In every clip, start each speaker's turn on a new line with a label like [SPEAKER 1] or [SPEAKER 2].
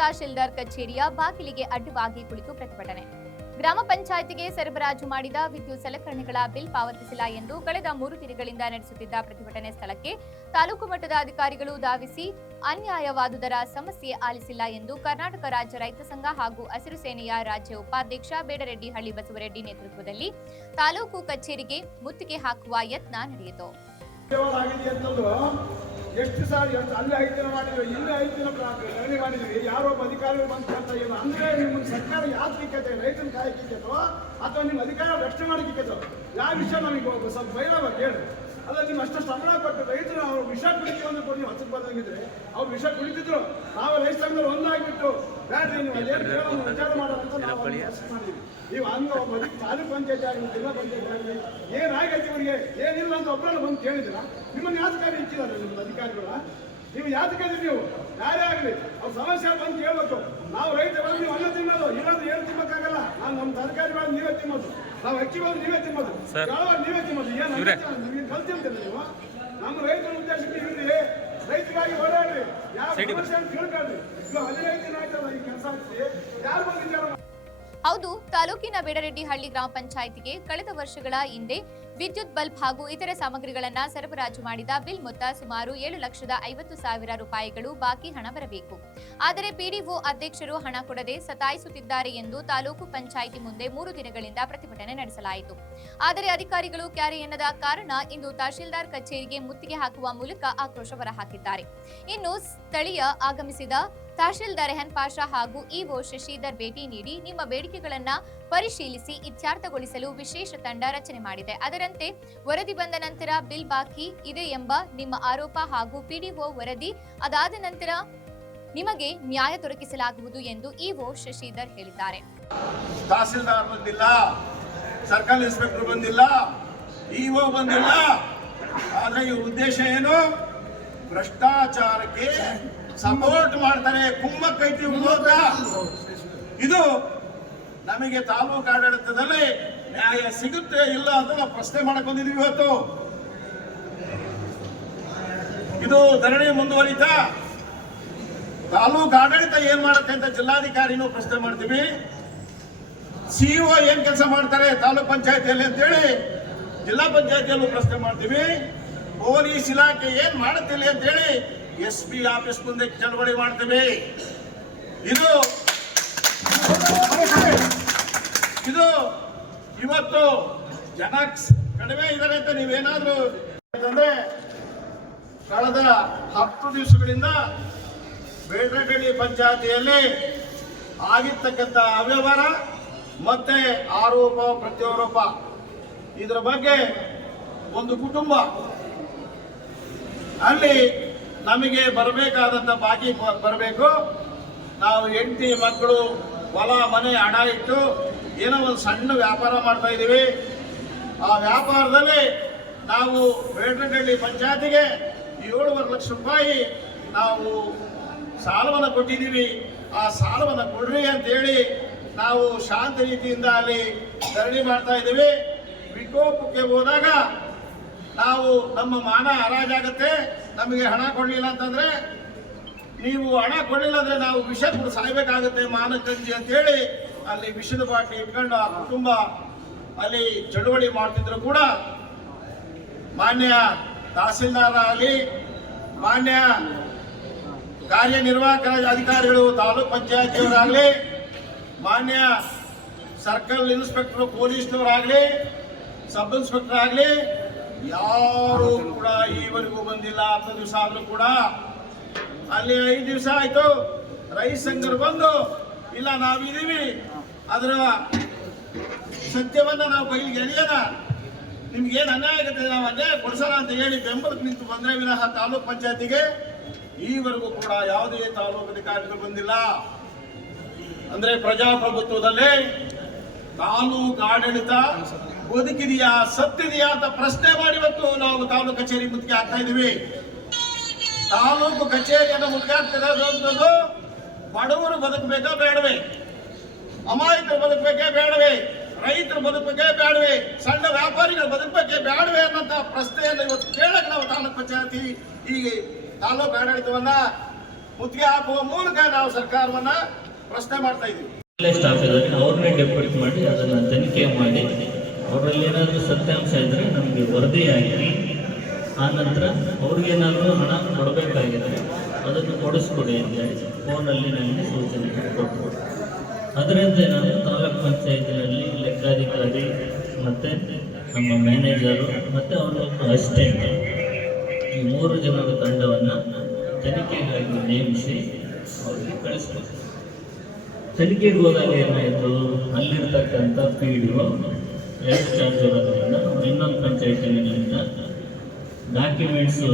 [SPEAKER 1] ತಹಶೀಲ್ದಾರ್ ಕಚೇರಿಯ ಬಾಗಿಲಿಗೆ ಅಡ್ಡವಾಗಿ ಕುಳಿತು ಪ್ರತಿಭಟನೆ. ಗ್ರಾಮ ಪಂಚಾಯಿತಿಗೆ ಸರಬರಾಜು ಮಾಡಿದ ವಿದ್ಯುತ್ ಸಲಕರಣೆಗಳ ಬಿಲ್ ಪಾವತಿಸಿಲ್ಲ ಎಂದು ಕಳೆದ ಮೂರು ದಿನಗಳಿಂದ ನಡೆಸುತ್ತಿದ್ದ ಪ್ರತಿಭಟನೆ ಸ್ಥಳಕ್ಕೆ ತಾಲೂಕು ಮಟ್ಟದ ಅಧಿಕಾರಿಗಳು ಧಾವಿಸಿ ಅನ್ಯಾಯವಾದುದರ ಸಮಸ್ಯೆ ಆಲಿಸಿಲ್ಲ ಎಂದು ಕರ್ನಾಟಕ ರಾಜ್ಯ ರೈತ ಸಂಘ ಹಾಗೂ ಹಸಿರು ಸೇನೆಯ ರಾಜ್ಯ ಉಪಾಧ್ಯಕ್ಷ ಬೇಡರೆಡ್ಡಿ ಹಳ್ಳಿ ಬಸವರೆಡ್ಡಿ ನೇತೃತ್ವದಲ್ಲಿ ತಾಲೂಕು ಕಚೇರಿಗೆ ಮುತ್ತಿಗೆ ಹಾಕುವ ಯತ್ನ ನಡೆಯಿತು.
[SPEAKER 2] ಎಷ್ಟು ಸಾರಿ ಎಷ್ಟು ಅಲ್ಲಿ ಐದು ದಿನ ಮಾಡಿದ್ರು, ಇಲ್ಲಿ ಐದು ದಿನ ಧರಣಿ ಮಾಡಿದ್ವಿ ಯಾರೋ ಒಬ್ಬ ಅಧಿಕಾರಿಗಳು ಬಂದು ಕೇಳ್ತಾ ಇಲ್ಲ ಅಂದ್ರೆ ನಿಮ್ಮ ಸರ್ಕಾರ ಯಾಕೆ ಸಿಕ್ಕತ್ತೆ ರೈತನ ಕಾಯಕ್ಕೆ ಅಥವಾ ನಿಮ್ಮ ಅಧಿಕಾರ ರಕ್ಷಣೆ ಮಾಡಕ್ಕಿತ್ತು ಯಾವ ವಿಷಯ ನಮಗೆ ಸ್ವಲ್ಪ ಬೈಲವ ಕೇಳಿ ಅಲ್ಲ ನೀವು ಅಷ್ಟು ಸಂಬಳ ಕೊಟ್ಟು ರೈತರು ಅವ್ರು ವಿಷ ಕುಡಿತೀವಿ ಅಂತ ಕೊಡಿ ಹತ್ತು ಬಂದಂಗಿದ್ರೆ ಅವ್ರು ವಿಷ ಕುಡಿತಿದ್ರು ನಾವು ರೈತ ಸಂಘದಲ್ಲಿ ಒಂದಾಗ್ಬಿಟ್ಟು ಬೇಡ್ರಿ ನೀವು ಅದೇನು ವಿಚಾರ ಮಾಡೋದಂತ ನಾವು ಮಾಡಿದ್ವಿ. ನೀವು ಹಂಗ ಒಬ್ಬ ತಾಲೂಕು ಪಂಚಾಯತ್ ಆಗಲಿ ಜಿಲ್ಲಾ ಪಂಚಾಯತ್ ಆಗಲಿ ಏನಾಗೈತಿ ಇವರಿಗೆ ಏನಿಲ್ಲ ಅಂತ ಒಬ್ಬರನ್ನ ಬಂದು ಕೇಳಿದ್ರ ನಿಮ್ಮನ್ನ ಯಾತಕಾರಿ ಇಚ್ಚಿದಾರೆ ನಿಮ್ಮ ಅಧಿಕಾರಿಗಳ ನೀವು ಯಾತಕಾರಿ ನೀವು? ಯಾರೇ ಆಗಲಿ ಅವ್ರ ಸಮಸ್ಯೆ ಬಂದು ಕೇಳ್ಬೇಕು. ನಾವು ರೈತ ಬಂದು ನೀವು ಅನ್ನ ತಿನ್ನೋದು ಇಲ್ಲಾಂದ್ರೆ ಏನು ತಿನ್ನೋಕ್ಕಾಗಲ್ಲ. ನಾನು ನಮ್ಮ ತರಕಾರಿ ಬಂದು ನೀವೇ ತಿನ್ನೋದು. ನಾವು ಅಕ್ಕಿ ಬಂದು ನೀವೇ ತಿನ್ನೋದು ಯಾವ ನೀವೇ ತಿನ್ನೋದು ಏನು ನಿಮಗೆ ಕಲ್ತಿರ್ತೀರ ನೀವು? ನಮ್ಮ ರೈತರ ಉದ್ದೇಶಕ್ಕೆ ಇರ್ರಿ ರೈತರಿಗಾಗಿ ಓಡಾಡ್ರಿ ಅಂತ ತಿಳ್ಕೊಳ್ರಿ. ಇವಾಗ ಹದಿನೈದು ದಿನ ಆಯ್ತಲ್ಲ ಈ ಕೆಲಸ ಆಗ್ತಿ ಯಾರು ಬಂದಿದ್ದಾರೆ?
[SPEAKER 1] ಹೌದು ತಾಲೂಕಿನ ಬೇಡರೆಡ್ಡಿ ಹಳ್ಳಿ ಗ್ರಾಮ ಪಂಚಾಯಿತಿಗೆ ಕಳೆದ ವರ್ಷಗಳ ಹಿಂದೆ ವಿದ್ಯುತ್ ಬಲ್ಬ್ ಹಾಗೂ ಇತರೆ ಸಾಮಗ್ರಿಗಳನ್ನ ಸರಬರಾಜು ಮಾಡಿದ ಬಿಲ್ ಮೊತ್ತ ಸುಮಾರು ಏಳು ಲಕ್ಷದ ಐವತ್ತು ಸಾವಿರ ರೂಪಾಯಿಗಳು ಬಾಕಿ ಹಣ ಬರಬೇಕು. ಆದರೆ ಪಿಡಿಒ ಅಧ್ಯಕ್ಷರು ಹಣ ಕೊಡದೆ ಸತಾಯಿಸುತ್ತಿದ್ದಾರೆ ಎಂದು ತಾಲೂಕು ಪಂಚಾಯಿತಿ ಮುಂದೆ ಮೂರು ದಿನಗಳಿಂದ ಪ್ರತಿಭಟನೆ ನಡೆಸಲಾಯಿತು. ಆದರೆ ಅಧಿಕಾರಿಗಳು ಕ್ಯಾರೆ ಎನ್ನದ ಕಾರಣ ಇಂದು ತಹಶೀಲ್ದಾರ್ ಕಚೇರಿಗೆ ಮುತ್ತಿಗೆ ಹಾಕುವ ಮೂಲಕ ಆಕ್ರೋಶ ಹೊರಹಾಕಿದ್ದಾರೆ. ಇನ್ನು ಸ್ಥಳೀಯ ಆಗಮಿಸಿದ ತಹಶೀಲ್ದಾರ್ ಎಹನ್ ಪಾಷಾ ಹಾಗೂ ಇಒ ಶಶಿಧರ್ ಭೇಟಿ ನೀಡಿ ನಿಮ್ಮ ಬೇಡಿಕೆಗಳನ್ನ ಪರಿಶೀಲಿಸಿ ಇತ್ಯರ್ಥಗೊಳಿಸಲು ವಿಶೇಷ ತಂಡ ರಚನೆ ಮಾಡಿದೆ. ಅದರಂತೆ ವರದಿ ಬಂದ ನಂತರ ಬಿಲ್ ಬಾಕಿ ಇದೆ ಎಂಬ ನಿಮ್ಮ ಆರೋಪ ಹಾಗೂ ಪಿಡಿಒ ವರದಿ ಅದಾದ ನಂತರ ನಿಮಗೆ ನ್ಯಾಯ ದೊರಕಿಸಲಾಗುವುದು ಎಂದು ಇಒ ಶಶಿಧರ್ ಹೇಳಿದ್ದಾರೆ.
[SPEAKER 3] ತಹಸೀಲ್ದಾರ್ ಬಂದಿಲ್ಲ, ಸರ್ಕಲ್ ಇನ್ಸ್ಪೆಕ್ಟರ್ ಬಂದಿಲ್ಲ, ಇಒ ಬಂದಿಲ್ಲ. ಆದ್ರೆ ಈ ಉದ್ದೇಶ ಏನು? ಭ್ರಷ್ಟಾಚಾರಕ್ಕೆ ಸಪೋರ್ಟ್ ಮಾಡ್ತಾರೆ ಕುಮ್ಮಕ್ಕೈತಿ ವಿರೋಧ ಇದು ನಮಗೆ ತಾಲೂಕು ಆಡಳಿತದಲ್ಲಿ ನ್ಯಾಯ ಸಿಗುತ್ತೆ ಇಲ್ಲ ಅಂತ ನಾವು ಪ್ರಶ್ನೆ ಮಾಡಕ್ ಬಂದಿದೀವಿ ಇವತ್ತು. ಇದು ಧರಣಿ ಮುಂದುವರಿತಾ. ತಾಲೂಕು ಆಡಳಿತ ಏನ್ ಮಾಡುತ್ತೆ ಅಂತ ಜಿಲ್ಲಾಧಿಕಾರಿನೂ ಪ್ರಶ್ನೆ ಮಾಡ್ತೀವಿ. ಸಿಇಒ ಏನ್ ಕೆಲಸ ಮಾಡ್ತಾರೆ ತಾಲೂಕ್ ಪಂಚಾಯತಿಯಲ್ಲಿ ಅಂತೇಳಿ ಜಿಲ್ಲಾ ಪಂಚಾಯತಿಯಲ್ಲೂ ಪ್ರಶ್ನೆ ಮಾಡ್ತೀವಿ. ಪೊಲೀಸ್ ಇಲಾಖೆ ಏನ್ ಮಾಡುತ್ತಿಲ್ಲ ಅಂತೇಳಿ ಎಸ್ ಪಿ ಆಫೀಸ್ ಮುಂದೆ ಚಳವಳಿ ಮಾಡ್ತೀವಿ. ಇದು ಇವತ್ತು ಜನ ಕಡಿಮೆ ಇದ್ದಾರೆ ಅಂತ ನೀವೇನಾದ್ರೂ ಅಂತಂದ್ರೆ ಕಳೆದ ಹತ್ತು ದಿವಸಗಳಿಂದ ಬೇಡ್ರಗಳ್ಳಿ ಪಂಚಾಯತಿಯಲ್ಲಿ ಆಗಿರ್ತಕ್ಕಂಥ ಅವ್ಯವಹಾರ ಮತ್ತೆ ಆರೋಪ, ಪ್ರತ್ಯಾರೋಪ ಇದರ ಬಗ್ಗೆ ಒಂದು ಕುಟುಂಬ ಅಲ್ಲಿ ನಮಗೆ ಬರಬೇಕಾದಂಥ ಬಾಕಿ ಬರಬೇಕು. ನಾವು ಹೆಂಡತಿ ಮಕ್ಕಳು ಹೊಲ, ಮನೆ, ಹಣ ಇಟ್ಟು ಏನೋ ಒಂದು ಸಣ್ಣ ವ್ಯಾಪಾರ ಮಾಡ್ತಾ ಇದ್ದೀವಿ. ಆ ವ್ಯಾಪಾರದಲ್ಲಿ ನಾವು ಬೇಡ್ರಗಳ್ಳಿ ಪಂಚಾಯತಿಗೆ ಏಳುವರೆ ಲಕ್ಷ ರೂಪಾಯಿ ನಾವು ಸಾಲವನ್ನು ಕೊಟ್ಟಿದ್ದೀವಿ. ಆ ಸಾಲವನ್ನು ಕೊಡ್ರಿ ಅಂತೇಳಿ ನಾವು ಶಾಂತ ರೀತಿಯಿಂದ ಅಲ್ಲಿ ಧರಣಿ ಮಾಡ್ತಾ ಇದ್ದೀವಿ. ವಿಕೋಪಕ್ಕೆ ಹೋದಾಗ ನಾವು ನಮ್ಮ ಮಾನ ಹರಾಜಾಗತ್ತೆ. ನಮಗೆ ಹಣ ಕೊಡಲಿಲ್ಲ ಅಂತಂದ್ರೆ ನೀವು ಹಣ ಕೊಡಲಿಲ್ಲ ಅಂದ್ರೆ ನಾವು ವಿಷ ಸಾಯಬೇಕಾಗುತ್ತೆ ಮಾನಕಂಜಿ ಅಂತೇಳಿ ಅಲ್ಲಿ ವಿಷದ ಬಾಟ್ಲಿ ಇಟ್ಕೊಂಡು ಆ ಕುಟುಂಬ ಅಲ್ಲಿ ಚಳುವಳಿ ಮಾಡ್ತಿದ್ರು ಕೂಡ ಮಾನ್ಯ ತಹಸೀಲ್ದಾರ ಆಗಲಿ, ಮಾನ್ಯ ಕಾರ್ಯನಿರ್ವಾಹಕ ಅಧಿಕಾರಿಗಳು, ತಾಲೂಕ್ ಪಂಚಾಯತಿಯವರಾಗಲಿ, ಮಾನ್ಯ ಸರ್ಕಲ್ ಇನ್ಸ್ಪೆಕ್ಟರ್, ಪೊಲೀಸ್ನವರಾಗಲಿ, ಸಬ್ ಇನ್ಸ್ಪೆಕ್ಟರ್ ಆಗಲಿ, ಯಾರು ಕೂಡ ಈವರೆಗೂ ಬಂದಿಲ್ಲ. ಹತ್ತು ದಿವಸ ಆದರೂ ಕೂಡ ಅಲ್ಲಿ ಐದು ದಿವಸ ಆಯ್ತು. ರೈಸ್ ಸಂಘರು ಬಂದು, ಇಲ್ಲ ನಾವಿದೀವಿ ಅದರ ಸತ್ಯವನ್ನ ನಾವು ಬಯಲಿಗೆ ಎಳೆಯೋಣ ನಿಮ್ಗೇನು ಅನ್ಯಾಯ ಆಗುತ್ತೆ? ನಾವು ಅನ್ಯಾಯ ಕೊಡಿಸೋಣ ಅಂತ ಹೇಳಿ ಬೆಂಬಲಕ್ಕೆ ನಿಂತು ಬಂದ್ರೆ ವಿನಃ ತಾಲೂಕ್ ಪಂಚಾಯತಿಗೆ ಈವರೆಗೂ ಕೂಡ ಯಾವುದೇ ತಾಲೂಕು ಅಧಿಕಾರಿಗಳು ಬಂದಿಲ್ಲ. ಅಂದ್ರೆ ಪ್ರಜಾಪ್ರಭುತ್ವದಲ್ಲಿ ತಾಲೂಕು ಆಡಳಿತ ಬದುಕಿದೆಯಾ, ಸತ್ತಿದೆಯಾ ಅಂತ ಪ್ರಶ್ನೆ ಮಾಡಿ ಇವತ್ತು ನಾವು ತಾಲೂಕು ಕಚೇರಿ ಮುತ್ತಿಗೆ ಹಾಕ್ತಾ ಇದೀವಿ ತಾಲೂಕು ಕಚೇರಿಯನ್ನು ಮುತ್ತಿಗೆ ಹಾಕ್ತಿರೋದು ಬಡವರು ಬದುಕಬೇಕಾ ಬೇಡವೇ? ಅಮಾಯಕರು ಬದುಕಬೇಕೆ ಬೇಡವೇ, ರೈತರ ಬದುಕಬೇಕೆ ಬೇಡವೇ, ಸಣ್ಣ ವ್ಯಾಪಾರಿಗಳ ಬದುಕಬೇಕೆ ಬೇಡವೇ ಅನ್ನೋಂಥ ಪ್ರಶ್ನೆಯನ್ನು ಇವತ್ತು ಕೇಳಕ್ಕೆ ನಾವು ತಾಲೂಕು ಪಂಚಾಯತಿ ಈ ತಾಲೂಕು ಆಡಳಿತವನ್ನ ಮುತ್ತಿಗೆ ಹಾಕುವ ಮೂಲಕ ನಾವು ಸರ್ಕಾರವನ್ನ ಪ್ರಶ್ನೆ ಮಾಡ್ತಾ ಇದ್ದೀವಿ.
[SPEAKER 4] ಸ್ಟಾಫ್ ಅವ್ರನ್ನೇ ಡೆಪ್ಯೂಟ್ ಮಾಡಿ ಅದನ್ನು ತನಿಖೆ ಮಾಡಿ ಅವರಲ್ಲಿ ಏನಾದರೂ ಸತ್ಯಾಂಶ ಇದ್ದರೆ ನಮಗೆ ವರದಿಯಾಗಿದೆ ಆನಂತರ ನಂತರ ಅವ್ರಿಗೇನಾದರೂ ಹಣ ಕೊಡಬೇಕಾಗಿದೆ ಅದನ್ನು ಕೊಡಿಸ್ಕೊಡಿ ಅಂತ ಹೇಳಿ. ಫೋನಲ್ಲಿ ನನಗೆ ಸೂಚನೆ ಕೊಟ್ಟರು ಅದರಂತೆ ನಾನು ತಾಲೂಕ್ ಪಂಚಾಯತಿನಲ್ಲಿ ಲೆಕ್ಕಾಧಿಕಾರಿ ಮತ್ತು ನಮ್ಮ ಮ್ಯಾನೇಜರು ಮತ್ತು ಅವರ ಅಸಿಸ್ಟೆಂಟ್. ಈ ಮೂರು ಜನರ ತಂಡವನ್ನು ತನಿಖೆಗಾಗಿ ನೇಮಿಸಿ ಅವರಿಗೆ ಕಳಿಸ್ಬೇಕು. ತನಿಖೆಗೆ ಹೋದಾಗ ಏನಾಯಿತು? ಅಲ್ಲಿರ್ತಕ್ಕಂಥ ಪಿ ಡಿ ಒ, ಎರಡು ಚಾರ್ಜ್ ಇನ್ನೊಂದು ಪಂಚಾಯತಿಗಳಿಂದ ಡಾಕ್ಯುಮೆಂಟ್ಸು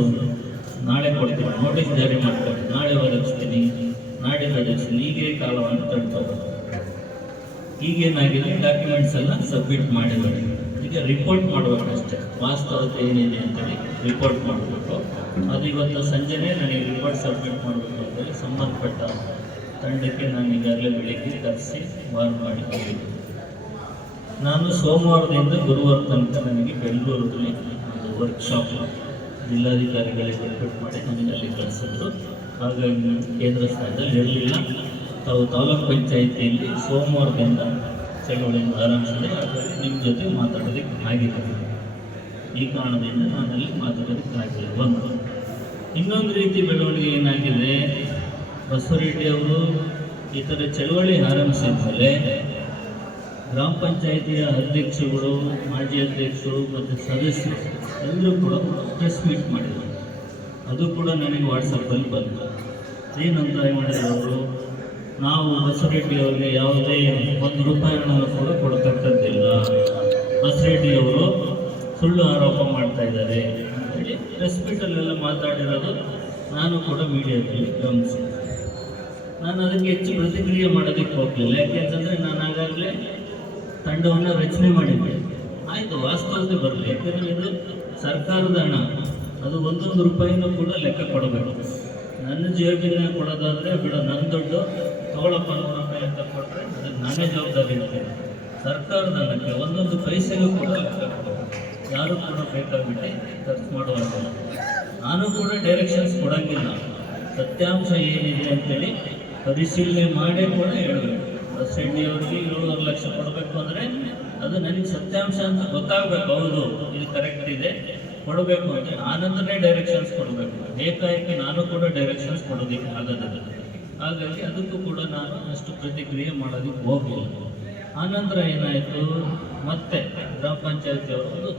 [SPEAKER 4] ನಾಳೆ ಕೊಡ್ತೀನಿ. ನೋಟಿಸ್ ಜಾರಿ ಮಾಡ್ಕೊಂಡು ನಾಳೆ ಒದಗಿಸ್ತೀನಿ. ನಾಡಿನ ಒದಗಿಸ್ತೀನಿ ಹೀಗೆ ಕಾಲವನ್ನು ತಡ್ತಾರೆ ಈಗೇನಾಗಿದೆ ಡಾಕ್ಯುಮೆಂಟ್ಸ್ ಎಲ್ಲ ಸಬ್ಮಿಟ್ ಮಾಡಿದ್ದಾರೆ ಈಗ ರಿಪೋರ್ಟ್ ಮಾಡಬೇಕಷ್ಟೇ ವಾಸ್ತವತೆ ಏನಿದೆ ಅಂತೇಳಿ ರಿಪೋರ್ಟ್ ಮಾಡಬೇಕು ಅದು ಇವತ್ತು ಸಂಜೆನೆ ನನಗೆ ರಿಪೋರ್ಟ್ ಸಬ್ಮಿಟ್ ಮಾಡಬೇಕು ಅಂತೇಳಿ ಸಂಬಂಧಪಟ್ಟ ತಂಡಕ್ಕೆ ನಾನು ಈಗಾಗಲೇ ಬೆಳಿಗ್ಗೆ ಕರೆಸಿ ವಾರ್ ಮಾಡಿ ಹೋಗಿದ್ದೆ ನಾನು ಸೋಮವಾರದಿಂದ ಗುರುವಾರ ತನಕ ನನಗೆ ಬೆಂಗಳೂರಲ್ಲಿ ಒಂದು ವರ್ಕ್ಶಾಪ್ ಜಿಲ್ಲಾಧಿಕಾರಿಗಳಿಗೆ ರಿಪೋರ್ಟ್ ಮಾಡಿ ನನಗೆ ಅಲ್ಲಿ ಕಳಿಸಿದ್ರು. ಹಾಗಾಗಿ ಕೇಂದ್ರ ಸ್ಥಾನದಲ್ಲಿ ಇರಲಿಲ್ಲ. ತಾವು ತಾಲೂಕ್ ಪಂಚಾಯಿತಿಯಲ್ಲಿ ಸೋಮವಾರದಿಂದ ಚಳವಳಿಯನ್ನು ಆರಂಭಿಸಿದೆ ಹಾಗಾಗಿ ನಿಮ್ಮ ಜೊತೆ ಮಾತಾಡೋದಕ್ಕೆ ಆಗಿದೆ. ಈ ಕಾರಣದಿಂದ ನಾನಲ್ಲಿ ಮಾತಾಡೋದಕ್ಕೆ ಆಗಿಲ್ಲ ಒಂದು, ಇನ್ನೊಂದು ರೀತಿ ಬೆಳವಣಿಗೆ ಏನಾಗಿದೆ? ಬಸವರೆಡ್ಡಿ ಅವರು ಈ ಥರ ಚಳವಳಿ ಆರಂಭಿಸಿದ ಮೇಲೆ ಗ್ರಾಮ ಪಂಚಾಯಿತಿಯ ಅಧ್ಯಕ್ಷರುಗಳು, ಮಾಜಿ ಅಧ್ಯಕ್ಷರು ಮತ್ತು ಸದಸ್ಯರು ಎಲ್ಲರೂ ಕೂಡ ಪ್ರೆಸ್ ಮೀಟ್ ಮಾಡಿದರು. ಅದು ಕೂಡ ನನಗೆ ವಾಟ್ಸಪ್ಪಲ್ಲಿ ಬಂತು. ಏನಂತ ಮಾಡಿದ್ರು ಅವರು? ನಾವು ಬಸರೆಡ್ಡಿಯವರಿಗೆ ಯಾವುದೇ ಒಂದು ರೂಪಾಯಿ ಹಣವನ್ನು ಕೂಡ ಕೊಡತಕ್ಕದ್ದಿಲ್ಲ ಬಸರೆಡ್ಡಿಯವರು ಸುಳ್ಳು ಆರೋಪ ಮಾಡ್ತಾ ಇದ್ದಾರೆ. ಅಂತೇಳಿ ರೆಸ್ಪಿಟಲ್ಲೆಲ್ಲ ಮಾತಾಡಿರೋದು ನಾನು ಕೂಡ ಮೀಡಿಯಾದಲ್ಲಿ ಗಮನಿಸಿದೆ ನಾನು ಅದಕ್ಕೆ ಹೆಚ್ಚು ಪ್ರತಿಕ್ರಿಯೆ ಮಾಡೋದಕ್ಕೆ ಹೋಗಲಿಲ್ಲ. ಯಾಕೆಂತಂದರೆ ನಾನು ಆಗಾಗಲೇ ತಂಡವನ್ನು ರಚನೆ ಮಾಡಿದ್ದೆ. ಆಯಿತು, ವಾಸ್ತವತೆ ಬರಲಿ. ಯಾಕೆಂದರೆ ಇದು ಸರ್ಕಾರದ ಹಣ. ಅದು ಒಂದೊಂದು ರೂಪಾಯಿನೂ ಕೂಡ ಲೆಕ್ಕ ಕೊಡಬೇಕು. ನನ್ನ ಜೇಬಿನ ಕೊಡೋದಾದರೆ ಬಿಡ, ನನ್ನ ದುಡ್ಡು ತಗೊಳಪ್ಪ ನೂರು ರೂಪಾಯಿ ಅಂತ ಕೊಟ್ಟರೆ ಅದಕ್ಕೆ ನಾನೇ ಜವಾಬ್ದಾರಿ ಇರ್ತೇನೆ ಸರ್ಕಾರದ ನನಗೆ ಒಂದೊಂದು ಪೈಸೆಗೂ ಕೂಡ ಯಾರು ಕೂಡ ಬೇಕಾಗ್ಬಿಟ್ಟು ಖರ್ಚು ಮಾಡುವಂತಿಲ್ಲ ನಾನು ಕೂಡ ಡೈರೆಕ್ಷನ್ಸ್ ಕೊಡಂಗಿಲ್ಲ. ಸತ್ಯಾಂಶ ಏನಿದೆ ಅಂತೇಳಿ ಪರಿಶೀಲನೆ ಮಾಡಿ ಕೂಡ ಹೇಳಬೇಕು. ಬಸ್ ಅವ್ರಿಗೆ ಏಳುವರೆ ಲಕ್ಷ ಕೊಡಬೇಕು ಅಂದರೆ ಅದು ನನಗೆ ಸತ್ಯಾಂಶ ಅಂತ ಗೊತ್ತಾಗಬೇಕು. ಹೌದು, ಇದು ಕರೆಕ್ಟ್ ಇದೆ. ಕೊಡಬೇಕು ಅಂತ ಆನಂದನೇ ಡೈರೆಕ್ಷನ್ಸ್ ಕೊಡಬೇಕು. ಏಕಾಏಕಿ ನಾನು ಕೂಡ ಡೈರೆಕ್ಷನ್ಸ್ ಕೊಡೋದಕ್ಕೆ ಆಗೋದಿಲ್ಲ. ಹಾಗಾಗಿ ಅದಕ್ಕೂ ಕೂಡ ನಾನು ಅಷ್ಟು ಪ್ರತಿಕ್ರಿಯೆ ಮಾಡೋದಕ್ಕೆ ಹೋಗಲಿಲ್ಲ. ಆನಂತರ ಏನಾಯಿತು? ಮತ್ತೆ ಗ್ರಾಮ ಪಂಚಾಯತಿಯವರು